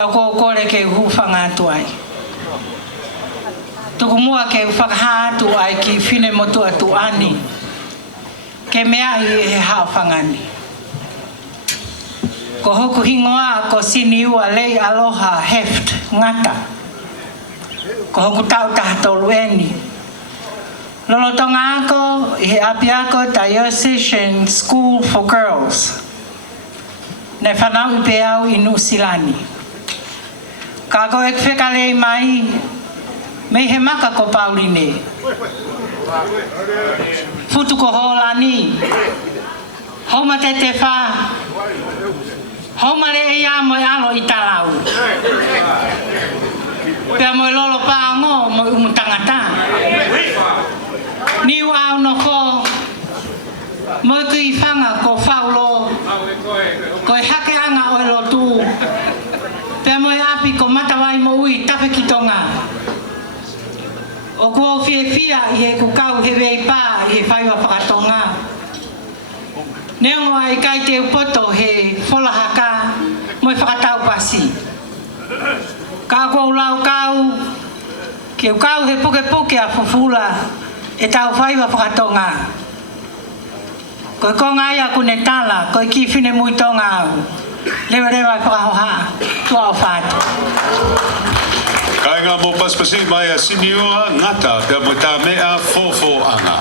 Ko kore ke hufanga atu ai. Tuku mua ke whakaha atu ai ki whine motu atu ani. Ke mea i he hao whangani. Ko hoku hingoa ko sini ua lei aloha heft ngata. Ko hoku tau taha tolu eni. Lolo tonga ako i he api ako Diocesan School for Girls. Ne whanau i pe au i Nusilani. Kako ek whekalei mai, mei he maka ko Pauline. Futu ko holani. Homa te te wha. Homa le e ia mo e alo i talau. Pea mo e lolo paango mo umutangata. Niu au no ko. Mo e kui whanga ko whaulo. Ko e hake anga o e lotu. Pea mo e api ko matawai mo ui tape ki tonga. O kua fie fia i he kukau he wei pā i he whaiwa whakatonga. Neongo ai kai te upoto he wholahaka mo e whakatau pasi. Ka kua ulau kau, ke ukau he puke puke a fufula e tau whaiwa whakatonga. Koe konga ia kune tala, koe ki whine mui tonga au. Lewa rewa whakahoha, tua o whātu. Kai ngā mō paspasi mai a siniua ngata pia mo tā mea fōfō anga.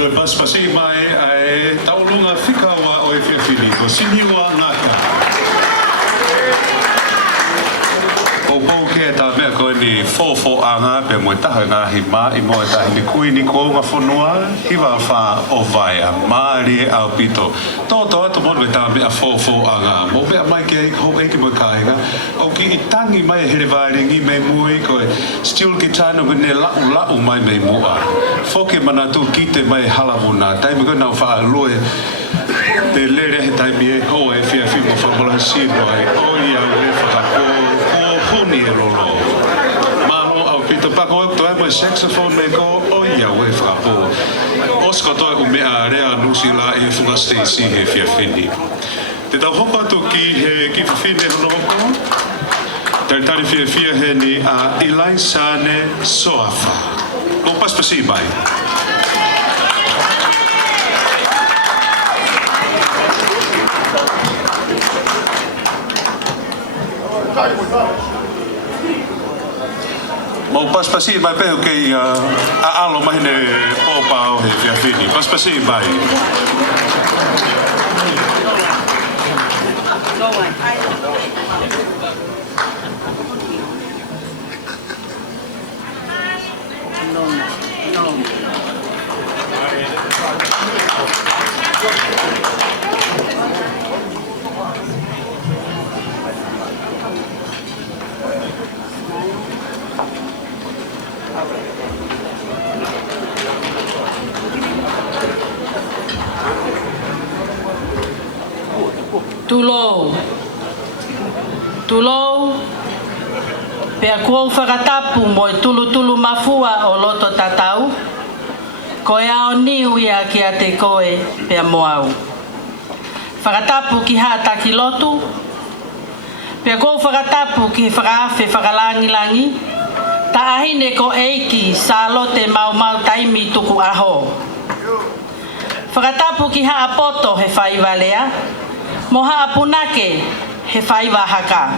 Moto e paspasi mai ai taulunga whikawa o e whiawhini ko siniwa ngata. O pou ke ta mea koe ni fōfō anga pe mo taha ngā hi mā I mo e tahi ni kui ni ko ngā whanua hiwa wha o vaia maari e au pito. Tō atu mono e ta mea fōfō anga. Mo mea mai ke ho eke mo kāinga. O ki I tangi mai here vāringi me mui koe still ki tāna wene lau mai me mua. Fōke mana tu ki te mai halamuna. Taimi koe nau wha loe te lere he taimi e ho e whia whimo whamola sino ai. O ia ue whakako. Honi e rolo. Mano au pito pako e toa mo saxophone me ko o ia we whakapo. Osko toa u mea rea nusi la e whunga Stacey he whiawhini. Te tau hopa tu ki he ki whiwhine hono hoko. Tari tari whiawhia he ni a Ilaisane Soafa. Mo paspasi mai. Mau paspasi mai pehu kei a alo mahine opa o he whiawhini. Paspasi mai. Tulou, pea kua whakatapu mo I tulu mafua o loto tatau, koe ao niu ia ki a te koe pea moau. Whakatapu ki hātaki lotu, pea kua whakatapu ki whakaafe whakalangi, ta ahine ko eiki sa lote mau taimi tuku aho. Whakatapu ki haapoto he whaiwalea, mo haapunake he whaiwa haka.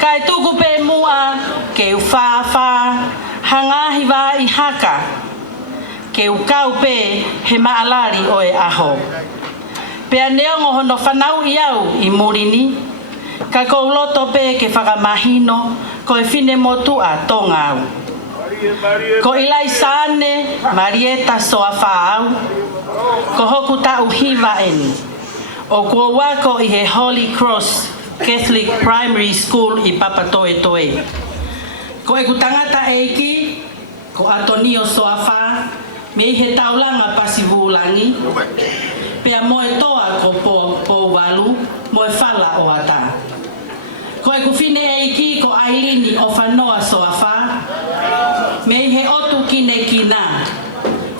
Kai tuku pe mua ke u whawha hangahi wā I haka. Ke u kau pe he maalari o e aho. Pea neongo hono whanau I au I murini. Ka kou loto pe ke whakamahino ko e whine motua tō ngau. Ko Ilaisane Marieta Soafa au. Ko hoku tau hiwa eni. O kua wako I he Holy Cross Catholic Primary School I Papatoetoe. Ko e kutangata eiki, ko Antonio Soafa, me he taulanga pasivulangi, pea moe toa ko po walu, moe whala o ata. Ko e kufine eiki ko Ailini o Whanoa Soafa, me he otu kine kina,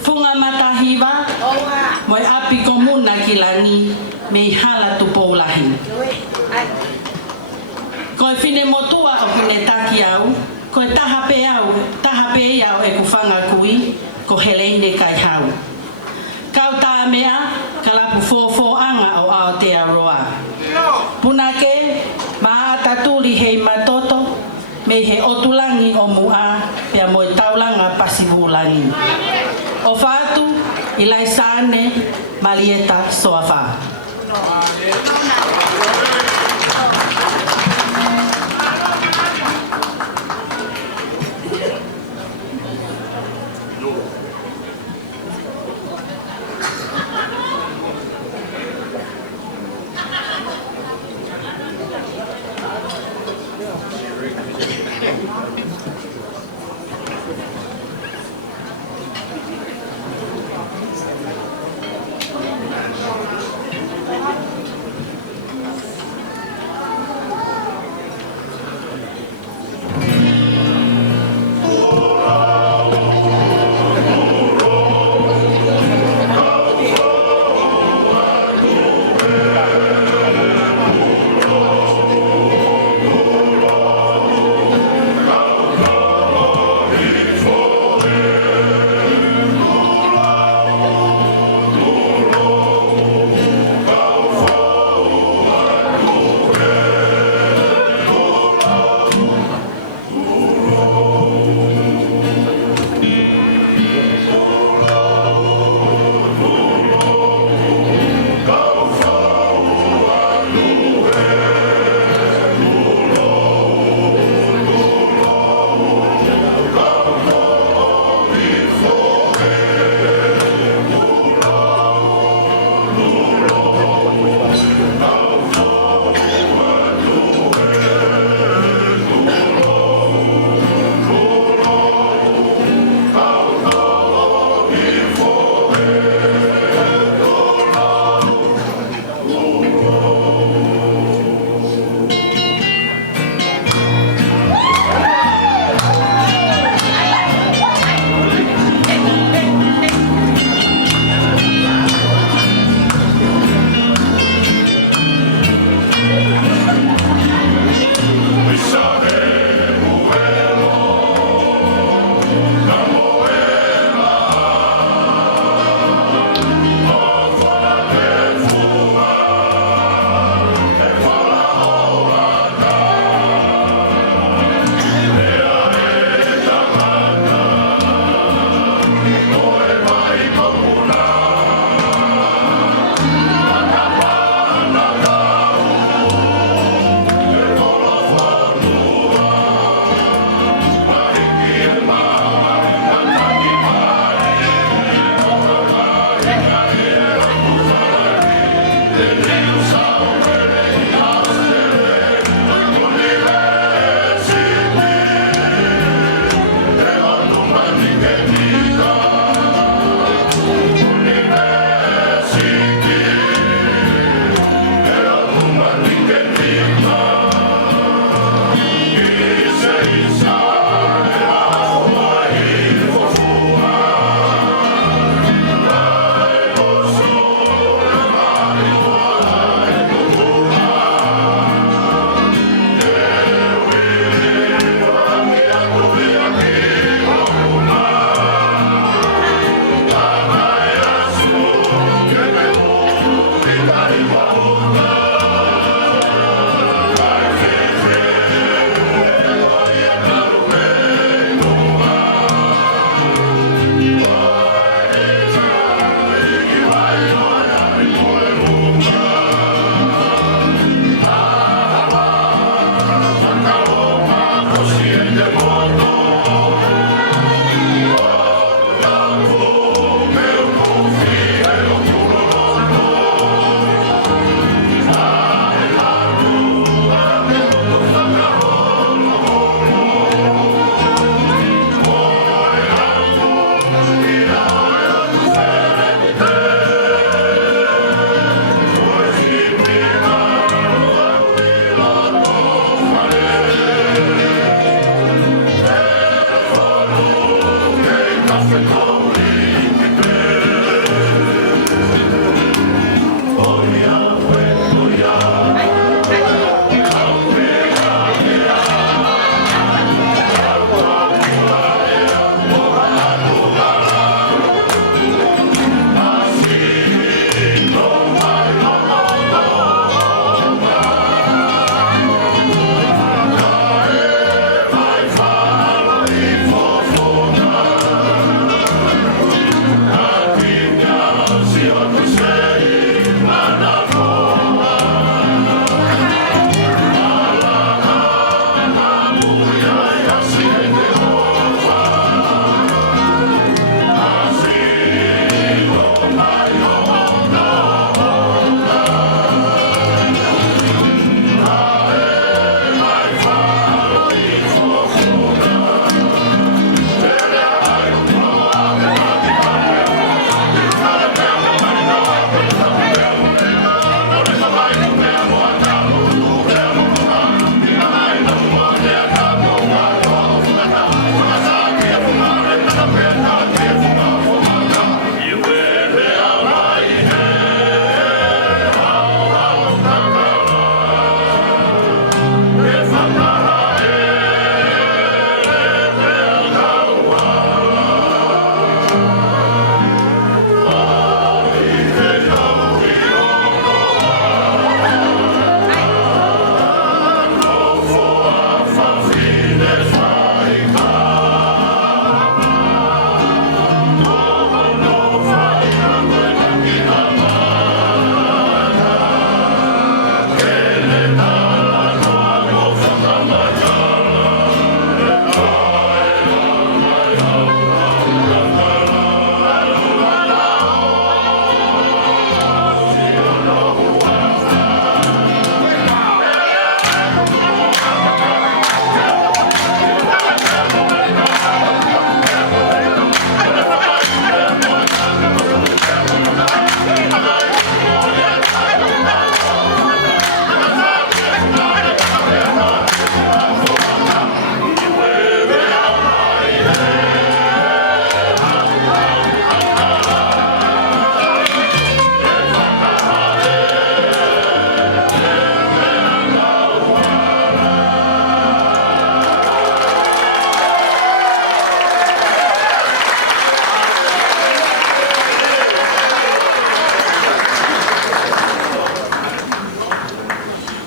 funga matahiwa, moe api komuna kilani, me hala tupo lahi. Ko e whine motua o kune taki au, ko e taha pe au e kufanga kui, ko Helene kai hau. Kau tā mea, ka lapu fōfō anga o Aotearoa. Punake, maa taturi hei matoto, me he otulangi o mua, pea moe taulanga pasivulangi. O whātu, Ilaisane Marieta Soafa.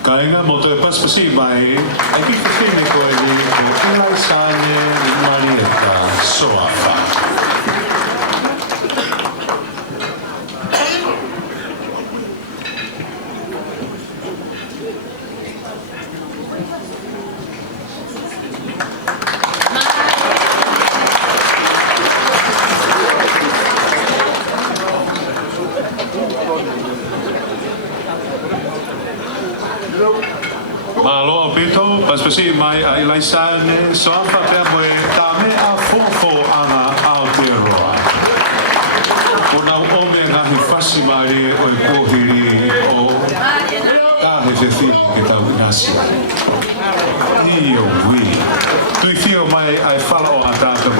Kainga mo to pas pasimay, ay kikasini ko ay ilay sanye Marieta Soafa. Malo apito, pas pasimay ay ilay sanye Soafa kaya mo tame a fofo ana Aotearoa. Unang ome nga hifasi mari o kuhiri o kahefefili kita ugnasi. Iyo wi.